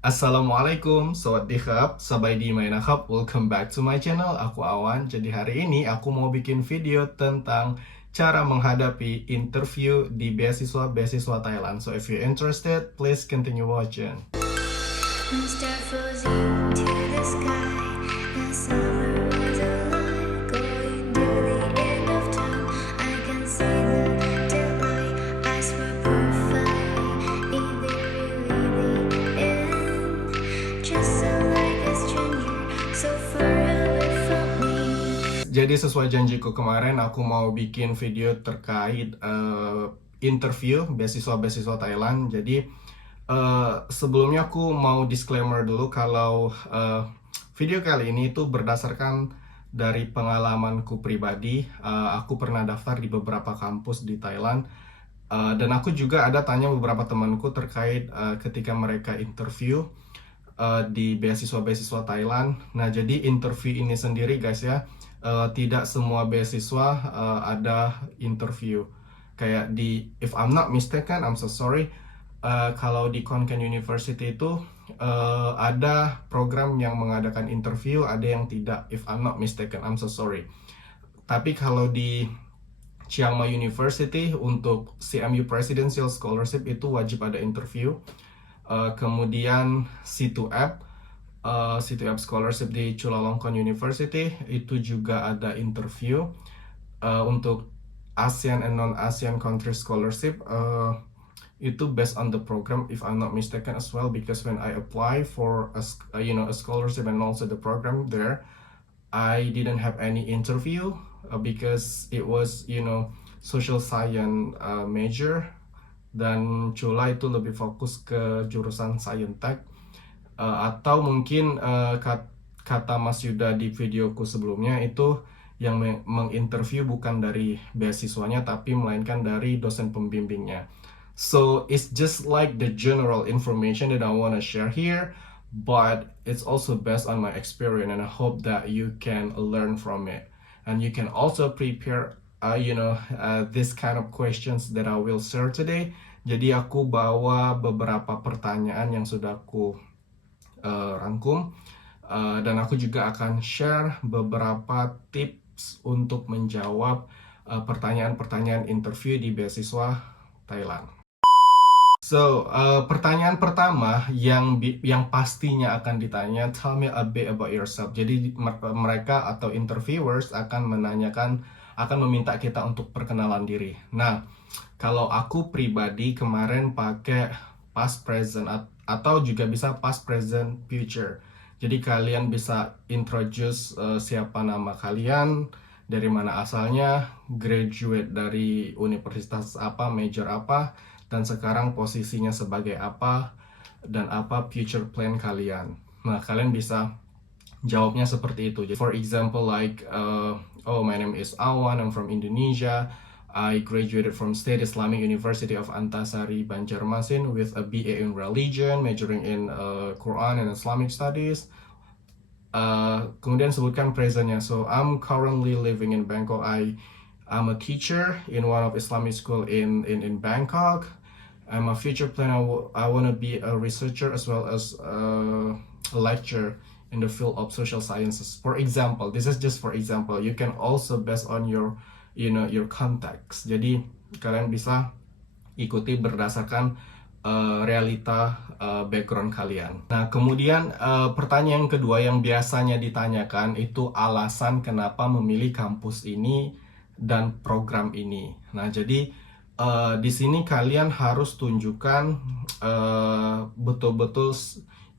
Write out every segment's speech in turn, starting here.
Assalamualaikum, Sawadee-khap, Sabay di Mainakap, welcome back to my channel, aku Awan. Jadi hari ini aku mau bikin video tentang cara menghadapi interview di beasiswa Thailand. So if you're interested, please continue watching. Star floating to the sky. The summer was alive, going to the end of time. I can see the daylight. Eyes were perfect. Is it really the end? Just so like a stranger, so far away from me. Jadi sesuai janjiku kemarin, aku mau bikin video terkait interview beasiswa Thailand. Jadi sebelumnya aku mau disclaimer dulu kalau video kali ini itu berdasarkan dari pengalamanku pribadi. Aku pernah daftar di beberapa kampus di Thailand. Dan aku juga ada tanya beberapa temanku terkait ketika mereka interview di beasiswa Thailand. Nah, jadi interview ini sendiri guys ya, tidak semua beasiswa ada interview. Kayak di, if I'm not mistaken, I'm so sorry, kalau di Konkan University itu ada program yang mengadakan interview, ada yang tidak. If I'm not mistaken, I'm so sorry. Tapi kalau di Chiang Mai University untuk CMU Presidential Scholarship itu wajib ada interview. Kemudian C2F Scholarship di Chulalongkorn University itu juga ada interview. Untuk ASEAN and non-ASEAN country scholarship itu based on the program, if I'm not mistaken as well, because when I apply for a scholarship and also the program there, I didn't have any interview because it was social science major, dan Chula itu lebih fokus ke jurusan Scientech. Atau mungkin kata Mas Yuda di videoku sebelumnya itu yang menginterview bukan dari beasiswanya tapi melainkan dari dosen pembimbingnya. So it's just like the general information that I want to share here, but it's also based on my experience, and I hope that you can learn from it, and you can also prepare this kind of questions that I will share today. Jadi aku bawa beberapa pertanyaan yang sudah aku rangkum, dan aku juga akan share beberapa tips untuk menjawab pertanyaan-pertanyaan interview di beasiswa Thailand. So, pertanyaan pertama yang pastinya akan ditanya, tell me a bit about yourself. Jadi mereka atau interviewers akan meminta kita untuk perkenalan diri. Nah, kalau aku pribadi kemarin pakai past present atau juga bisa past present future. Jadi kalian bisa introduce siapa nama kalian, dari mana asalnya, graduate dari universitas apa, major apa, dan sekarang posisinya sebagai apa, dan apa future plan kalian. Nah, kalian bisa jawabnya seperti itu. For example, like, oh, my name is Awan, I'm from Indonesia. I graduated from State Islamic University of Antasari, Banjarmasin with a BA in religion, majoring in Quran and Islamic studies. Kemudian sebutkan presentnya. So I'm currently living in Bangkok. I'm a teacher in one of Islamic school in Bangkok. I'm a future plan. I want to be a researcher as well as a lecturer in the field of social sciences. For example, this is just for example. You can also based on your context. Jadi kalian bisa ikuti berdasarkan realita background kalian. Nah, kemudian pertanyaan kedua yang biasanya ditanyakan itu alasan kenapa memilih kampus ini dan program ini. Nah, jadi di sini kalian harus tunjukkan betul-betul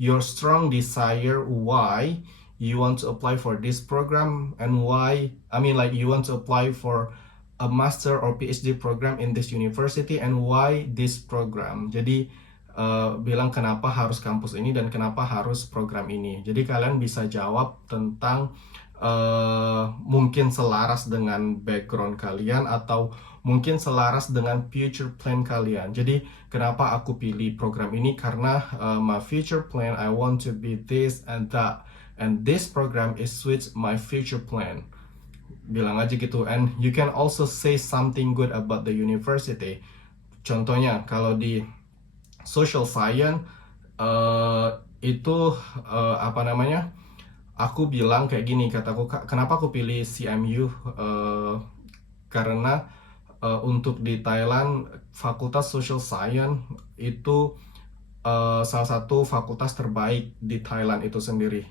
your strong desire why you want to apply for this program, and why, you want to apply for a master or PhD program in this university, and why this program. Jadi bilang kenapa harus kampus ini dan kenapa harus program ini. Jadi kalian bisa jawab tentang mungkin selaras dengan background kalian atau mungkin selaras dengan future plan kalian. Jadi kenapa aku pilih program ini, karena my future plan, I want to be this and that, and this program is suits my future plan. Bilang aja gitu. And you can also say something good about the university. Contohnya kalau di social science, itu apa namanya? Aku bilang kayak gini, kataku, kenapa aku pilih CMU? Karena untuk di Thailand Fakultas Social Science itu salah satu fakultas terbaik di Thailand itu sendiri.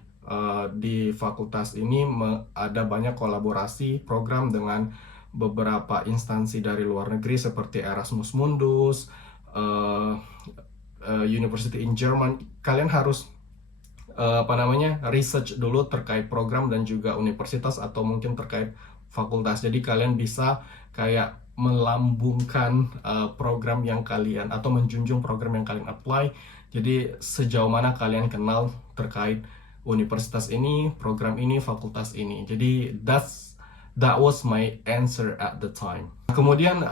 Di fakultas ini ada banyak kolaborasi program dengan beberapa instansi dari luar negeri seperti Erasmus Mundus, uh, University in German. Kalian harus apa namanya, research dulu terkait program dan juga universitas atau mungkin terkait fakultas. Jadi kalian bisa kayak melambungkan program yang kalian atau menjunjung program yang kalian apply. Jadi sejauh mana kalian kenal terkait universitas ini, program ini, fakultas ini. Jadi that was my answer at the time. Kemudian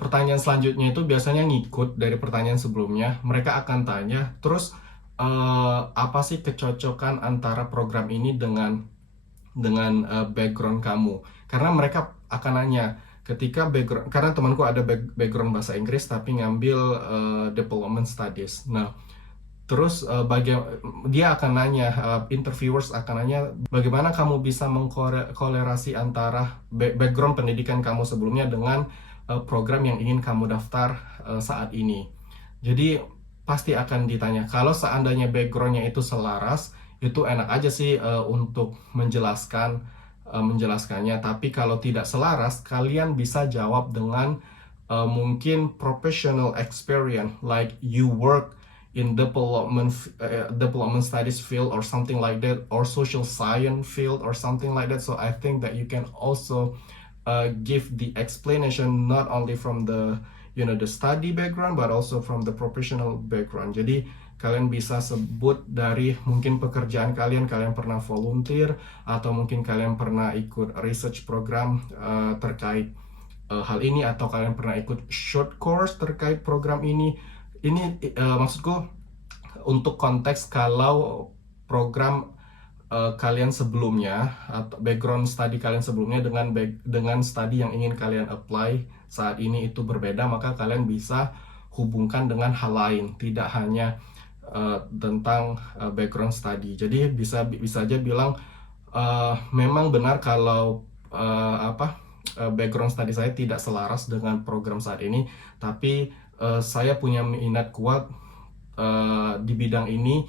pertanyaan selanjutnya itu biasanya ngikut dari pertanyaan sebelumnya. Mereka akan tanya, terus apa sih kecocokan antara program ini dengan background kamu? Karena mereka akan nanya ketika background, karena temanku ada background bahasa Inggris tapi ngambil development studies. Nah, terus dia akan nanya, interviewers akan nanya, bagaimana kamu bisa mengkolerasi antara background pendidikan kamu sebelumnya dengan program yang ingin kamu daftar saat ini. Jadi pasti akan ditanya, kalau seandainya backgroundnya itu selaras, itu enak aja sih untuk menjelaskannya. Tapi kalau tidak selaras, kalian bisa jawab dengan mungkin professional experience, like you work in development studies field or something like that, or social science field or something like that. So I think that you can also give the explanation not only from the the study background but also from the professional background. Jadi kalian bisa sebut dari mungkin pekerjaan kalian pernah volunteer atau mungkin kalian pernah ikut research program terkait hal ini, atau kalian pernah ikut short course terkait program ini. Ini maksudku untuk konteks kalau program kalian sebelumnya atau background study kalian sebelumnya dengan study yang ingin kalian apply saat ini itu berbeda, maka kalian bisa hubungkan dengan hal lain, tidak hanya tentang background study. Jadi bisa aja bilang memang benar kalau background study saya tidak selaras dengan program saat ini, tapi saya punya minat kuat di bidang ini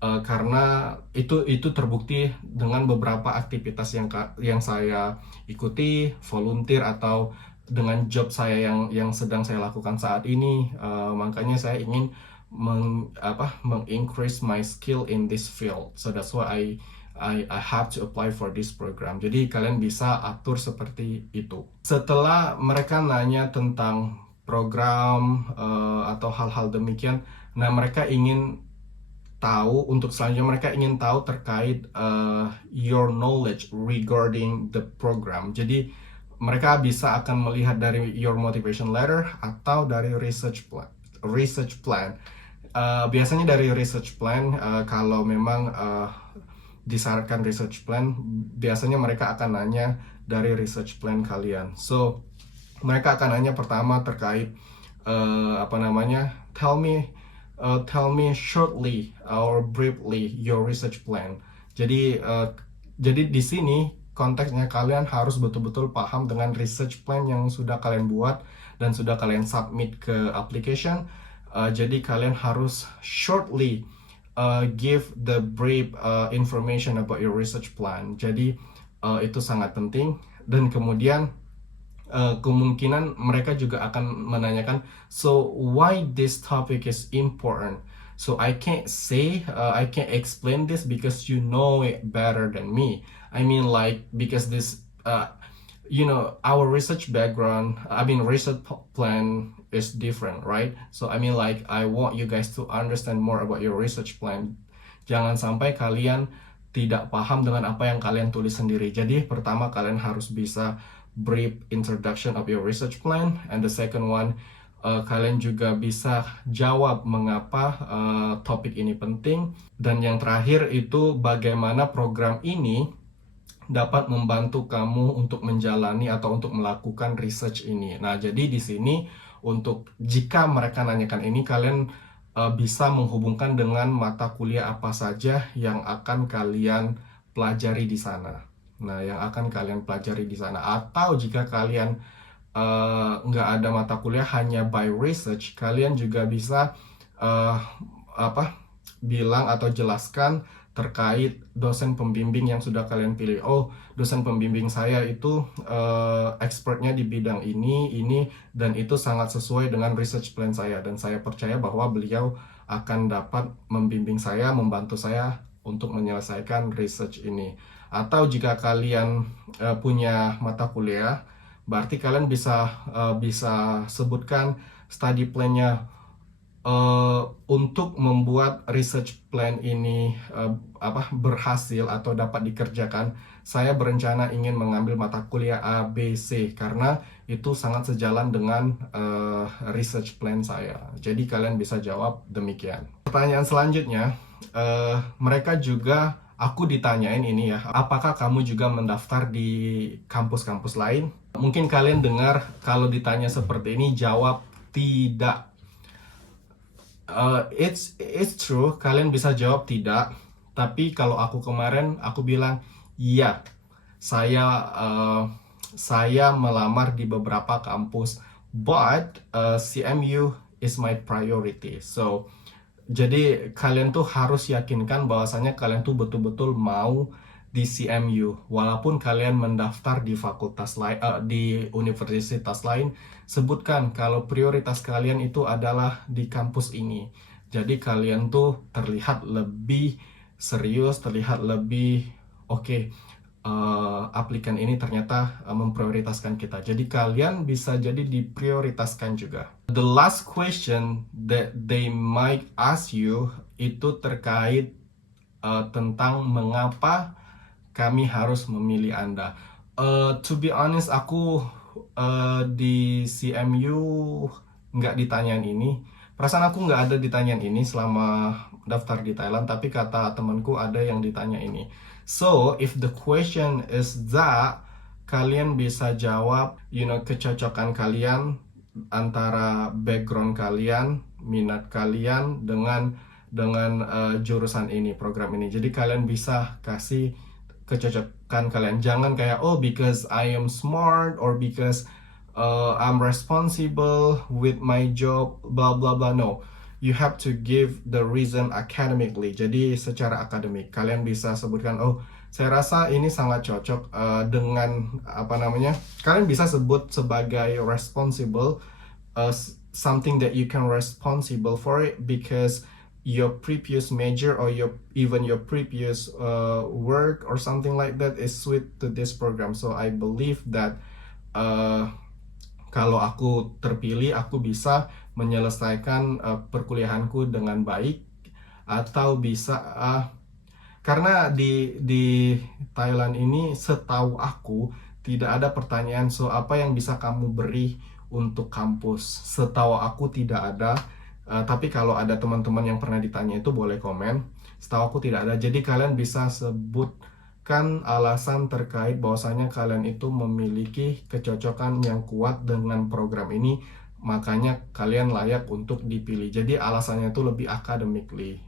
karena itu terbukti dengan beberapa aktivitas yang saya ikuti, volunteer, atau dengan job saya yang sedang saya lakukan saat ini. Makanya saya ingin increase my skill in this field, so that's why I have to apply for this program. Jadi kalian bisa atur seperti itu. Setelah mereka nanya tentang program atau hal-hal demikian, nah mereka ingin tahu, untuk selanjutnya mereka ingin tahu terkait your knowledge regarding the program. Jadi mereka bisa akan melihat dari your motivation letter atau dari research plan. Biasanya dari research plan, kalau memang disarankan research plan, biasanya mereka akan nanya dari research plan kalian. So mereka akan nanya pertama terkait tell me shortly or briefly your research plan. Jadi di sini konteksnya kalian harus betul-betul paham dengan research plan yang sudah kalian buat dan sudah kalian submit ke application. Jadi kalian harus shortly give the brief information about your research plan. Jadi itu sangat penting. Dan kemudian kemungkinan mereka juga akan menanyakan, so why this topic is important? So I can't explain this because you know it better than me. I mean, like, because this our research research plan is different, right? So I mean, like, I want you guys to understand more about your research plan. Jangan sampai kalian tidak paham dengan apa yang kalian tulis sendiri. Jadi pertama kalian harus bisa brief introduction of your research plan, and the second one, kalian juga bisa jawab mengapa topik ini penting, dan yang terakhir itu bagaimana program ini dapat membantu kamu untuk menjalani atau untuk melakukan research ini. Nah, jadi di sini untuk jika mereka nanyakan ini, kalian bisa menghubungkan dengan mata kuliah apa saja yang akan kalian pelajari di sana. Nah, yang akan kalian pelajari di sana. Atau jika kalian nggak ada mata kuliah, hanya by research, kalian juga bisa uh, apa bilang atau jelaskan terkait dosen pembimbing yang sudah kalian pilih. Oh, dosen pembimbing saya itu expertnya di bidang ini, dan itu sangat sesuai dengan research plan saya. Dan saya percaya bahwa beliau akan dapat membimbing saya, membantu saya untuk menyelesaikan research ini. Atau jika kalian punya mata kuliah, berarti kalian bisa sebutkan study plan-nya untuk membuat research plan ini berhasil atau dapat dikerjakan. Saya berencana ingin mengambil mata kuliah A, B, C karena itu sangat sejalan dengan research plan saya. Jadi kalian bisa jawab demikian. Pertanyaan selanjutnya, mereka juga aku ditanyain ini ya, apakah kamu juga mendaftar di kampus-kampus lain? Mungkin kalian dengar kalau ditanya seperti ini, jawab tidak. It's true, kalian bisa jawab tidak. Tapi kalau aku kemarin, aku bilang iya. Saya melamar di beberapa kampus, but CMU is my priority. So, jadi kalian tuh harus yakinkan bahwasanya kalian tuh betul-betul mau di CMU, walaupun kalian mendaftar di fakultas lain, di universitas lain, sebutkan kalau prioritas kalian itu adalah di kampus ini. Jadi kalian tuh terlihat lebih serius, terlihat lebih oke. Aplikan ini ternyata memprioritaskan kita. Jadi kalian bisa jadi diprioritaskan juga. The last question that they might ask you itu terkait tentang mengapa kami harus memilih Anda. To be honest, aku di CMU nggak ditanyain ini. Perasaan aku nggak ada ditanyain ini selama daftar di Thailand, tapi kata temanku ada yang ditanya ini. So, if the question is that, kalian bisa jawab, kecocokan kalian antara background kalian, minat kalian dengan jurusan ini, program ini. Jadi kalian bisa kasih kecocokan kalian. Jangan kayak, oh because I am smart or because I'm responsible with my job, blah blah blah. No, you have to give the reason academically. Jadi secara akademik kalian bisa sebutkan, oh saya rasa ini sangat cocok dengan kalian bisa sebut sebagai responsible, something that you can responsible for it because your previous major or even your previous work or something like that is suited to this program. So I believe that kalau aku terpilih, aku bisa menyelesaikan perkuliahanku dengan baik, atau bisa karena di Thailand ini setahu aku tidak ada pertanyaan so apa yang bisa kamu beri untuk kampus. Setahu aku tidak ada. Tapi kalau ada teman-teman yang pernah ditanya itu boleh komen. Setahu aku tidak ada. Jadi kalian bisa sebutkan alasan terkait bahwasanya kalian itu memiliki kecocokan yang kuat dengan program ini, makanya kalian layak untuk dipilih. Jadi alasannya itu lebih academically.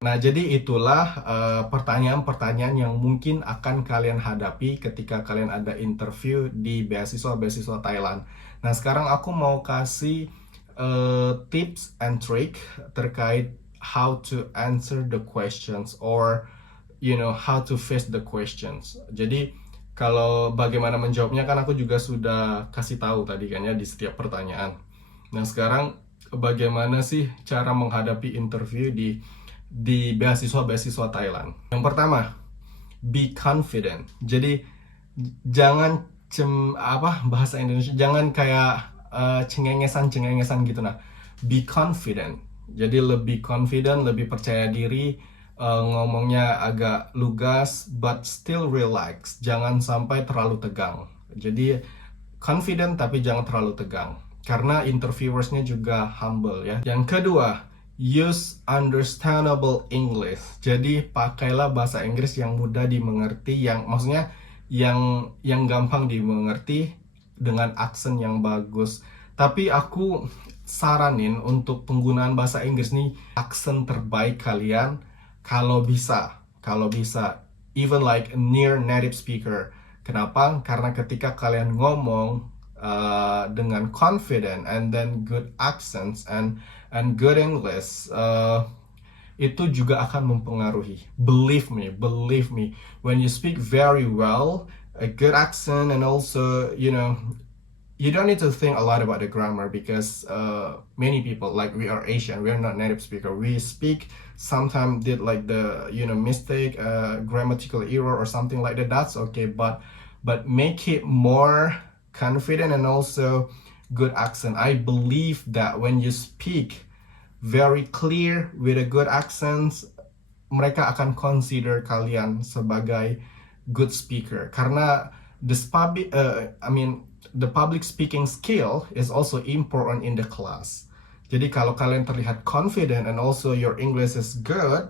Nah, jadi itulah pertanyaan-pertanyaan yang mungkin akan kalian hadapi ketika kalian ada interview di beasiswa-beasiswa Thailand. Nah, sekarang aku mau kasih tips and trick terkait how to answer the questions or how to face the questions. Jadi kalau bagaimana menjawabnya kan aku juga sudah kasih tahu tadi kan ya di setiap pertanyaan. Nah sekarang bagaimana sih cara menghadapi interview di beasiswa Thailand? Yang pertama, be confident. Jadi jangan bahasa Indonesia jangan kayak cengengesan gitu. Nah, be confident. Jadi lebih confident, lebih percaya diri, ngomongnya agak lugas but still relax. Jangan sampai terlalu tegang. Jadi confident tapi jangan terlalu tegang karena interviewersnya juga humble ya. Yang kedua, use understandable English. Jadi pakailah bahasa Inggris yang mudah dimengerti, yang maksudnya yang gampang dimengerti dengan aksen yang bagus. Tapi aku saranin untuk penggunaan bahasa Inggris nih, aksen terbaik kalian kalau bisa, even like a near native speaker. Kenapa? Karena ketika kalian ngomong dengan confident and then good accents and good English, itu juga akan mempengaruhi. Believe me, when you speak very well, a good accent, and also, you don't need to think a lot about the grammar, because many people, like, we are Asian, we are not native speaker, we speak sometimes did like the mistake, grammatical error or something like that. That's okay, but make it more confident and also good accent. I believe that when you speak very clear with a good accent, mereka akan consider kalian sebagai good speaker, karena the public speaking skill is also important in the class. Jadi kalau kalian terlihat confident and also your English is good,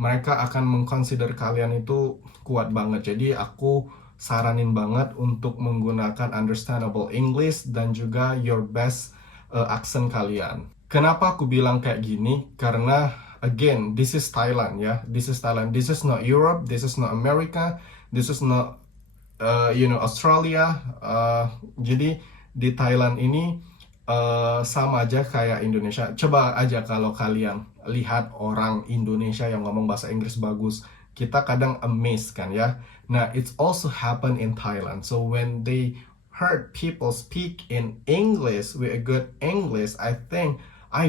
mereka akan mengconsider kalian itu kuat banget. Jadi aku saranin banget untuk menggunakan understandable English dan juga your best accent kalian. Kenapa aku bilang kayak gini? Karena again, this is Thailand ya. This is Thailand. This is not Europe. This is not America. This is not Australia. Jadi di Thailand ini sama aja kayak Indonesia. Coba aja kalau kalian lihat orang Indonesia yang ngomong bahasa Inggris bagus, kita kadang amazed kan ya. Nah, it's also happen in Thailand. So when they heard people speak in English with a good English, I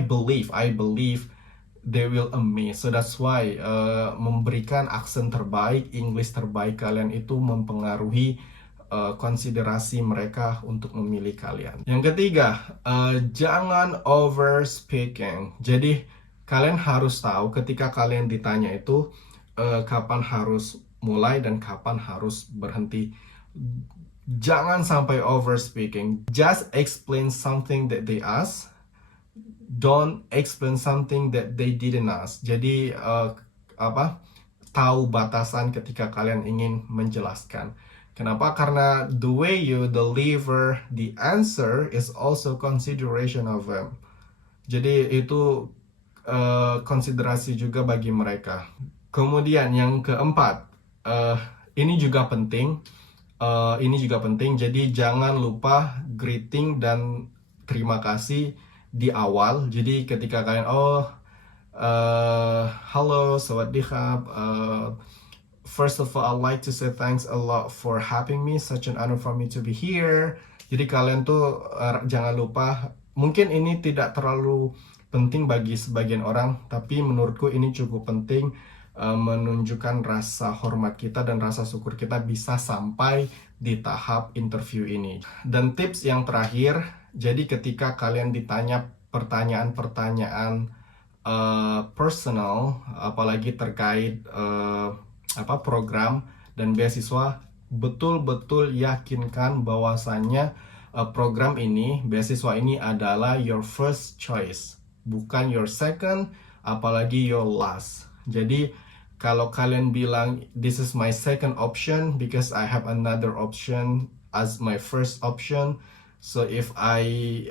believe they will amaze. So that's why memberikan aksen terbaik, English terbaik kalian itu mempengaruhi konsiderasi mereka untuk memilih kalian. Yang ketiga, jangan over speaking. Jadi kalian harus tahu ketika kalian ditanya itu kapan harus mulai dan kapan harus berhenti. Jangan sampai over speaking. Just explain something that they ask. Don't explain something that they didn't ask. Jadi tahu batasan ketika kalian ingin menjelaskan. Kenapa? Karena the way you deliver the answer is also consideration of them. Jadi itu konsiderasi juga bagi mereka. Kemudian yang keempat, ini juga penting. Jadi jangan lupa greeting dan terima kasih di awal. Jadi ketika kalian halo, sawadee-khap, first of all I'd like to say thanks a lot for having me, such an honor for me to be here. Jadi kalian tuh jangan lupa, mungkin ini tidak terlalu penting bagi sebagian orang, tapi menurutku ini cukup penting, menunjukkan rasa hormat kita dan rasa syukur kita bisa sampai di tahap interview ini. Dan tips yang terakhir, jadi ketika kalian ditanya pertanyaan-pertanyaan personal, apalagi terkait program dan beasiswa, betul-betul yakinkan bahwasannya program ini, beasiswa ini adalah your first choice, bukan your second, apalagi your last. Jadi kalau kalian bilang this is my second option because I have another option as my first option, so if I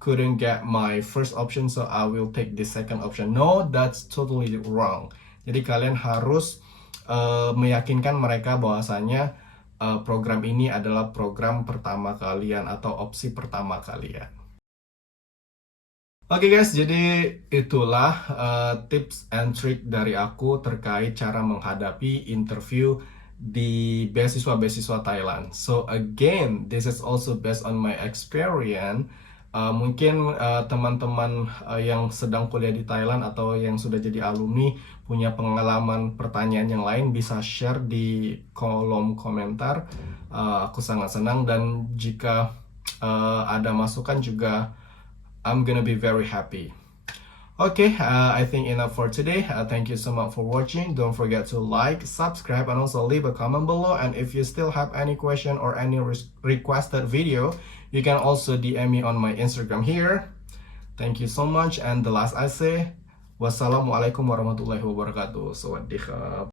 couldn't get my first option, so I will take the second option. No, that's totally wrong. Jadi kalian harus meyakinkan mereka bahwasanya program ini adalah program pertama kalian atau opsi pertama kalian. Oke guys, jadi itulah tips and trick dari aku terkait cara menghadapi interview di beasiswa Thailand. So again, this is also based on my experience. Mungkin teman-teman yang sedang kuliah di Thailand atau yang sudah jadi alumni punya pengalaman pertanyaan yang lain, bisa share di kolom komentar. Aku sangat senang, dan jika ada masukan juga I'm gonna be very happy. Okay, I think enough for today. Thank you so much for watching. Don't forget to like, subscribe, and also leave a comment below. And if you still have any question or any requested video, you can also DM me on my Instagram here. Thank you so much. And the last I say, wassalamualaikum warahmatullahi wabarakatuh. Sawadee khap.